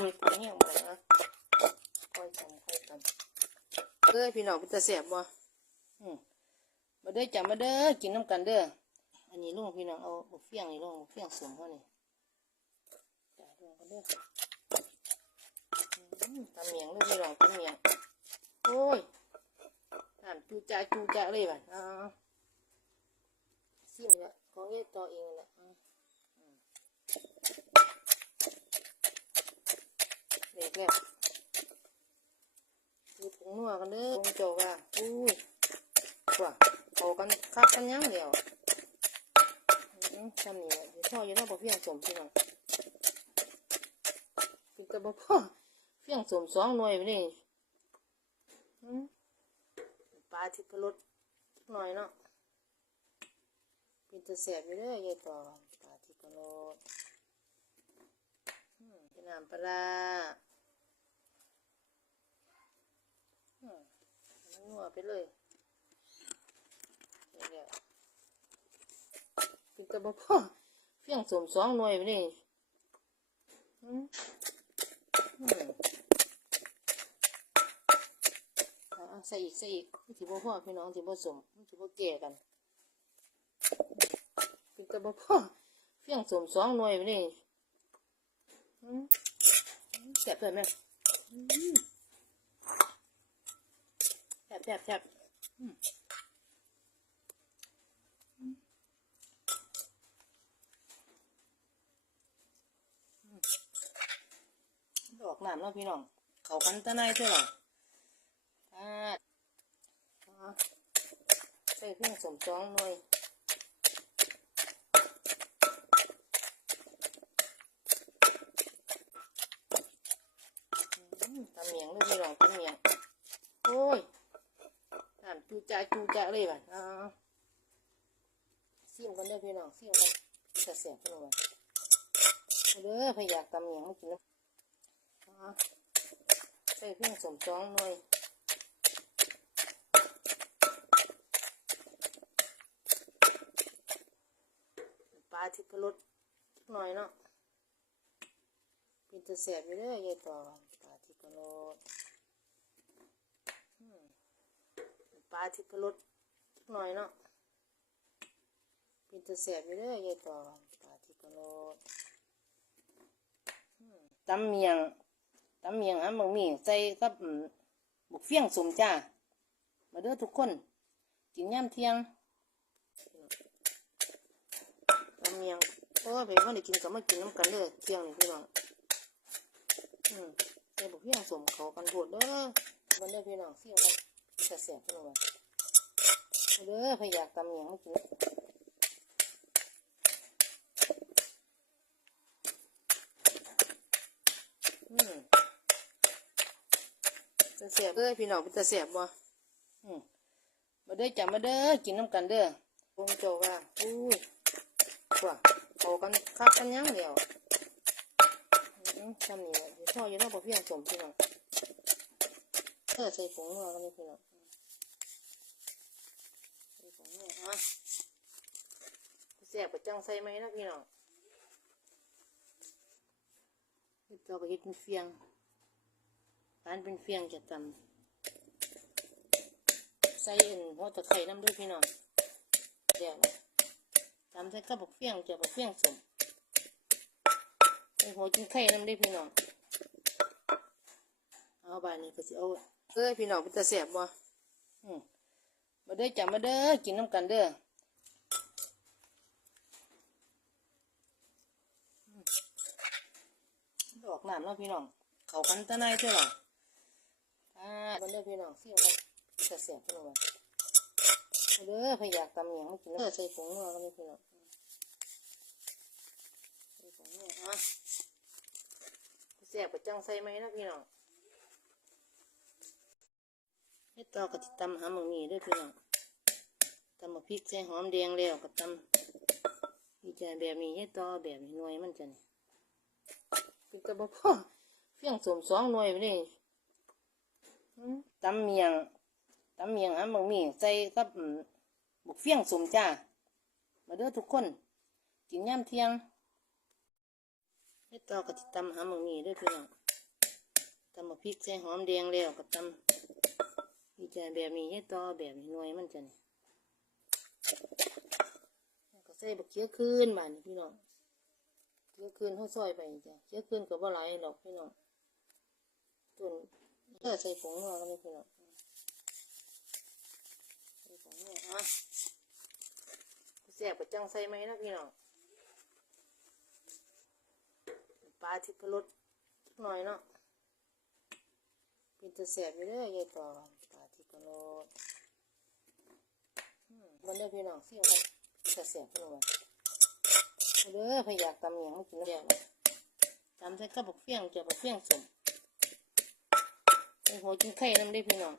คุยกันเนี่ยมานะค่อยกันค่อยกันเอ้ยพี่น้องเป็นตาแสบบ่มาเด้อจ้ะมาเด้อกินน้ำกันเด้ออันนี้ลุงพี่น้องเอาบักเฟียงนี่ลุงบักเฟียงสวมเขานี่จ่ายลุงกันเด้อตำเมียงลูกพี่น้องตำเมียงโอ้ยถามจูจ่าจูจ่าเลยบ่ะอ่าซิมละของเอ็ดต่อเองละอ่า เด็กเนี่ยดูผงนัวกันเด้อผงโจกอะอุ้ยว่าเอากันคักกันยังเดียวอืมทำนี่แหละเดี๋ยวพ่อจะต้องบอกเพียงสมพี่น้องกินกับบ่พ่อเพียงสมสองหน่วยไปนี่อืมปลาทิพรสหน่อยเนาะเป็นตะแสบอยู่เด้อยายต่อปลาทิพรสอืมเป็นน้ำปลาร้าอืมมั นัวไปเลยเดี๋ยวกินกับบ่พ่อเฟี้ยงสมสองหน่วยไปนี่อืมเออใส่อีกใส่อีกมันสิบ่พ่อพี่น้องสิบ่สมมันสิบ่แก่กันกินกับบ่พ่อเฟี้ยงสมสองหน่วยไปนี่อืมแซ่บเลยแม่อืม บแซ่บแซ่บดอกน้ำเนาะพี่น้อง เขากันตะไนเท่าไหร่อ่าอ่าใส่เพียงสมจ้องหน่อย อืมตำเมียงลูกพี่น้องตำเมียงโอ้ยถาม จูจ่าจูจ่าเลยบ่ะอ่าซิมกันเด้อพี่น้องซิมกันจะเสียบพี่น้องเด้อพยากตำเมียงมากินแล้วอ่าใส่เพียงสมจ้องหน่อยปลาทิพรสหน่อยเนาะเป็นตะแสบอยู่เด้อยายต่อปลาทิพรสอืม ปาทิพรสหน่อยเนาะเป็นตะแสบอยู่เด้อยายต่อปลาทิพรสตำเมียงตำเมียงอะบางมีใส่กับบุกเฟี้ยงสมจ้า มาเด้อทุกคน กินย่ำเที่ยงตำเมียงเออไปเขาได้กินก็มากินน้ำกันเด้อเที่ยงนี่พี่น้องอืมใส่บุกเพียงสมเขากันโพดเด้อมันเด้อพี่น้องเสี่ยงกันจะเสียพี่น้อง เด้อพยากตำเหนียงมากินอืมจะเสียบเด้อพี่น้องจะเสียบบ่มาเด้อจ้ะมาเด้อกินน้ำกันเด้อพงโจว่าอุ้ยว่าเขากันคักกันยังเดียวทำนี่แหละเดี๋ยวพ่อจะต้องบอกพี่น้องสมพี่น้องเออใส่ผงนัวกันเลยพี่น้องใส่ผงนัวอะ แซ่บกับจังใส่ไหมนะพี่น้องเฮ็ดตัวก็เฮ็ดเป็นเฟียงร้านเป็นเฟียงจะตำใส่เอ็นหัวตะไคร้น้ำด้วยพี่น้องเดี๋ยวนะตำใส่กับบักเฟียงจะบักเฟียงสมไอหัวกินไข่น้ำด้วยพี่น้องเอาบานนี้ก็สิเอาเอ้ยพี่น้องเป็นตาแสบบ่อืม มาเด้อจ้ะมาเด้อกินน้ำกันเด้ออืมดอกน้ำเนาะพี่น้อง เขากันตะไนเท่าหร่อ่ามาเด้อพี่น้องเสี่ยงกันตาแสบพี่น้องมาเด้อพยากตำเหนียงมากินเด้อใส่ผงนัวกันเลยพี่น้องใส่ผงนัวอะแซ่บกับจังใส่ไหมนะพี่น้องเฮ็ด ต่อกับติตำหาหมึงนี่ด้วยพี่น้องตำมะพริกใส่หอมแดงแล้วกับตำนี่จะแบบนี้เฮ็ดต่อแบบนี้หน่วยมันจะนี่เป็นกระบอกพ่อเฟี้ยงสมสองหน่วยไปเลยตำเมียงตำเมียงหาหมึงนี่ใส่กับบุกเฟี้ยงสมจ้า มาเด้อทุกคนกินย่ำเที่ยงเฮ็ดต่อกับติดตามหาหมึงนี่ด้วยพี่น้องำมาพริกใส่หอมแดงแล้วก็ตำ นี่จะแบบนี้ให้ต่อแบบนี้หน่วยมันจะนี่แล้วก็ใส่บักเขียวคืนบ้านพี่น้องเขียวคืนเขาซอยไปจ้ะเขียวคืนก็บ่หลายหรอกพี่น้องต้นเออใส่ผงนัวก็ไม่พี่น้องใส่ผงเนัวอะแซ่บกับจังใส่ไหมนะพี่น้องปลาทิพรสหน่อยเนาะเป็นจะแสบอยู่เด้อยายต่อปลา กระโดดมันเด้อพี่น้องเสี่ยงกันจะแสบพี่น้องว่าเด้อพยายามตำอย่างไม่กินแล้วตำใส่กระบอกเฟี้ยงเจะบอกเฟี้ยงสมเป็นหัวจิ้งไข่น้ำได้พี่น้อง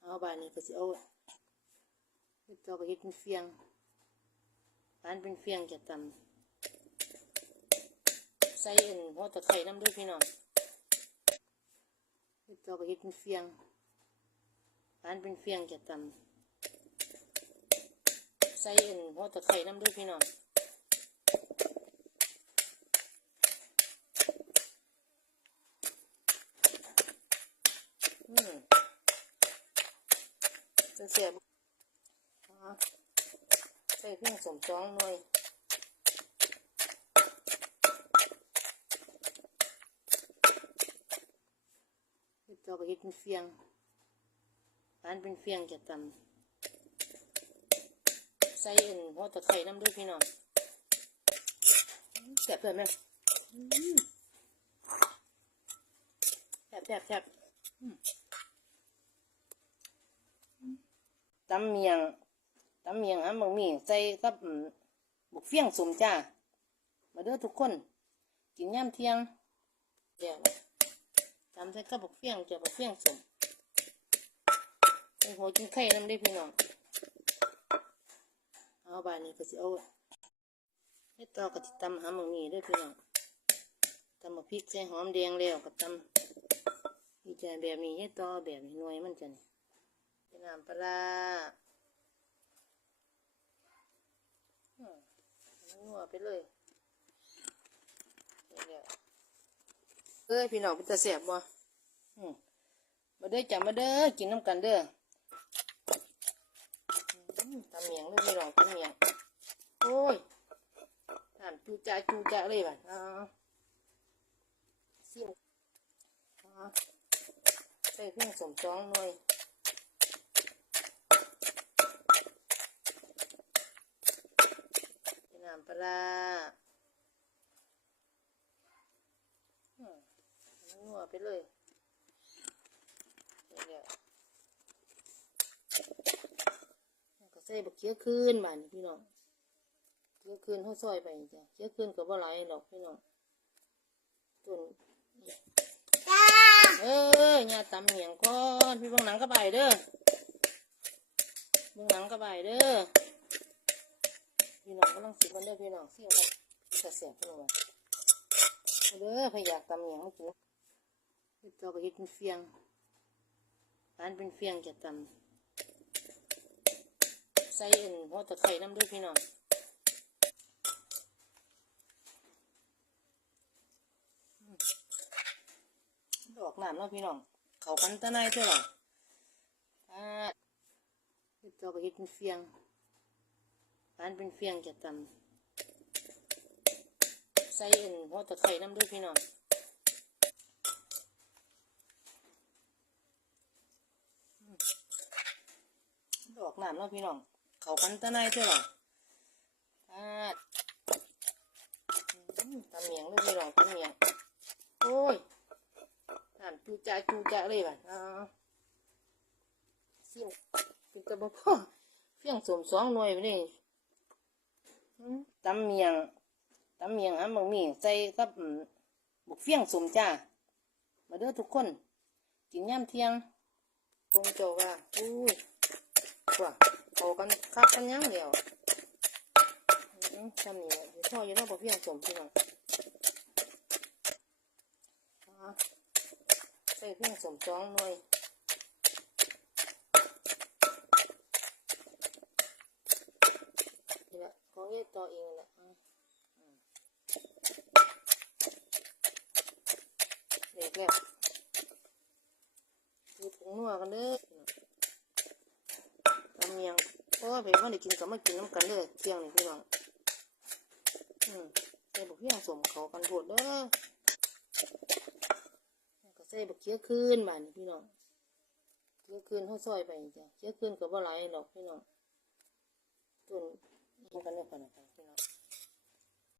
เอาบานนี้ก็สิเอาเฮ็ดต่อก็เฮ็ดเป็นเฟียงบานเป็นเฟียงจะตำใส่เอ็นหัวตะไคร่น้ำด้วยพี่น้อง เฮ็ดตัวก็เฮ็ดเป็นเฟียงปานเป็นเฟียงจะตำใส่เอ็นหัวตะไคร่น้ำด้วยพี่น้องอืมจะเสียบใส่เพียงสมจ้องหน่อย เฮ็ดตัวก็เฮ็ดเป็นเฟียงปานเป็นเฟียงจะตำใส่เอ็นหัวตะไคร่น้ำด้วยพี่น้องแซ่บเลยแม่อืมแซ่บแซ่บแซ่บอืมตำเมียงตำเมียงฮะบะหมี่ใส่กับบุกเฟียงสมจ้า มาเด้อทุกคน กินย่ำเที่ยงเดี๋ยว นะตำใส่กับบุกเฟียงจะบุกเฟียงสมใส่หัวจิ้งไข่น้ำได้พี่น้อง เอาบานนี้ก็สิเอาเฮ็ดต่อก็สิตำหาหมึงนี่ด้อพี่น้องตำมาพริกใส่หอมแดงแล้วก็ตำนี่จะแบบนี้เฮ็ดต่อแบบนี้หน่วยมันจะนี่เป็นน้ำปลาร้าอืมมันนัวไปเลยเอ้ยพี่น้องเป็นตาแสบบ่ มาเด้อจ้ะมาเด้อกินน้ำกันเด้อตำเมียงลูกพี่น้องตำเมียงโอ้ยถามจูจ้าจูจ้าเลยบ่ะอ่าซิมอ่าใส่เพียงสมจ้องหน่อยน้ำปลาอืมนัวไปเลย แหละก็ใส่บักเขียวคืนบ้านนี่พี่น้องเขียวคืนเขาซอยไปจ้ะเขียวคืนก็บ่หลายหรอกพี่น้องต้นเอ้ยญาตำเหนียงก่อนพี่เบิ่งหนังกระบายเด้อเบิ่งหนังกระบายเด้อพี่น้องกำลังสิมันเด้อพี่น้องเสี่ยงกันจะเสียบพี่น้องว่าเอาเด้อพยายามตำเหนียงมากินเฮ็ดตัวก็เฮ็ดเป็นเฟียง ปานเป็นเฟียงจะตำใส่เอ็นหัวตะไคร่น้ำด้วยพี่น้องอืมดอกน้ำแล้วพี่น้อง เขากันตะไนเท่าหร่อ่าตัวก็เฮ็ดเป็นเฟียงปานเป็นเฟียงจะตำใส่เอ็นหัวตะไคร่น้ำด้วยพี่น้อง ดอกน้ำแล้วพี่น้อง เขากันตะไนเท่าหร่อ่าอืมตำเมียงลูกพี่น้องตำเมียง โอ้ยถามจูจ้าจูจ้าเลยบ่ะอ่าซิมเป็นกระบอกพ่อเฟี้ยงสมสองหน่วยไปเลยตำเมียงตำเมียงฮะบะหมี่ใส่กับบุกเฟี้ยงสมจ้า มาเด้อทุกคน กินย่ำเที่ยงวงโจว่าอุ้ย ว่าเขากันคักกันยังเดียวอืมทำนี่แหละเดี๋ยวพ่อจะต้องบอกเพียงสมพี่น้องอ่าใส่เพียงสมจ้องหน่อยนี่แหละของเย็ดต่อเองแหละอืมอืมกแล้วมีผงนัวกันเด้อ เมียงโอ้ยเพื่อนได้กินก็มากินน้ำกันเด้อเที่ยงนี่พี่น้องอืมใส่บักเพียงสมเขากันโหดเด้อก็ใส่บักเคี้ยคืนบานพี่น้องเคี้ยคืนเขาซอยไปจ้ะเคี้ยคืนก็บ่หลายหรอกพี่น้องจนกันกันเด้อกันนะครับ